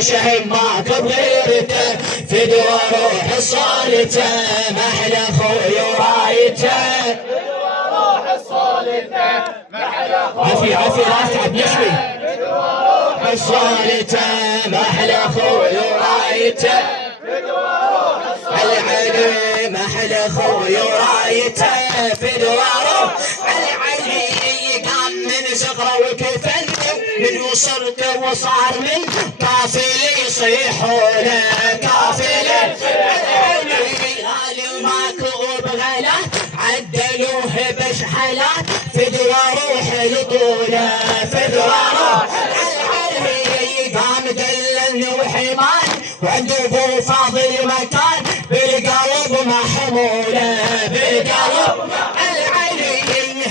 شهيد ماك بغيرته فدوى روح صالته محلى خوي ورايته فدوى روح صالته محلى خوي عافي لا تتعب نشوي فدوى روح صالته محلى خوي ورايته فدوى روح العلي محلى خوي ورايته فدوى روح العلي قام من صغره وكفن من وصرته وصار من كافل يصيحونه كافل العلي غالي وماكو بغلا عدلوه بشحلات فدوى روح لطوله فدوى روح العلي قام دلن وحمان وعند ابو فاضل مكان بالقلب محموله بالقلب العلي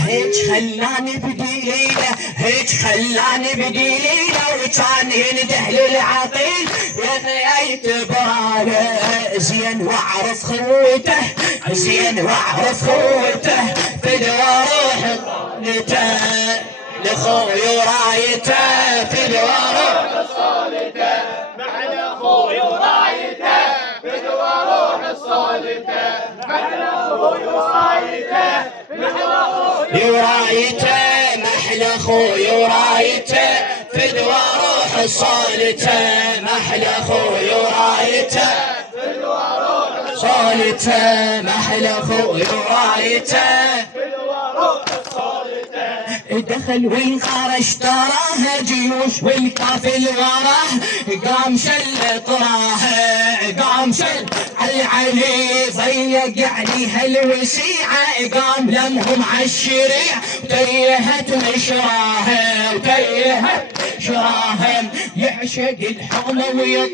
هيك خلاني بديله هيك خلاني بديله وكان ينده للعقيل يا غيت باله زين واعرف خوته زين واعرف خوته فدوى روح صالته لخوي ورايته فدوى روح صالته محلى خوي ورايته فدوى روح صالته محلى خوي ورايته محلى خوي ورايته محلى خوي ورايته فدوى روح صالته محلى خوي ورايته فدوى روح صالته محلى خوي ورايته فدوى روح صالته دخل والخرج تراه جيوش والكافل وراه قام شل طراه قام شل العلي ضيق عليها الوسيعة قام لمهم عالشريع وتيهت نشراها وتيهت شراها يعشق الحضن ويطلع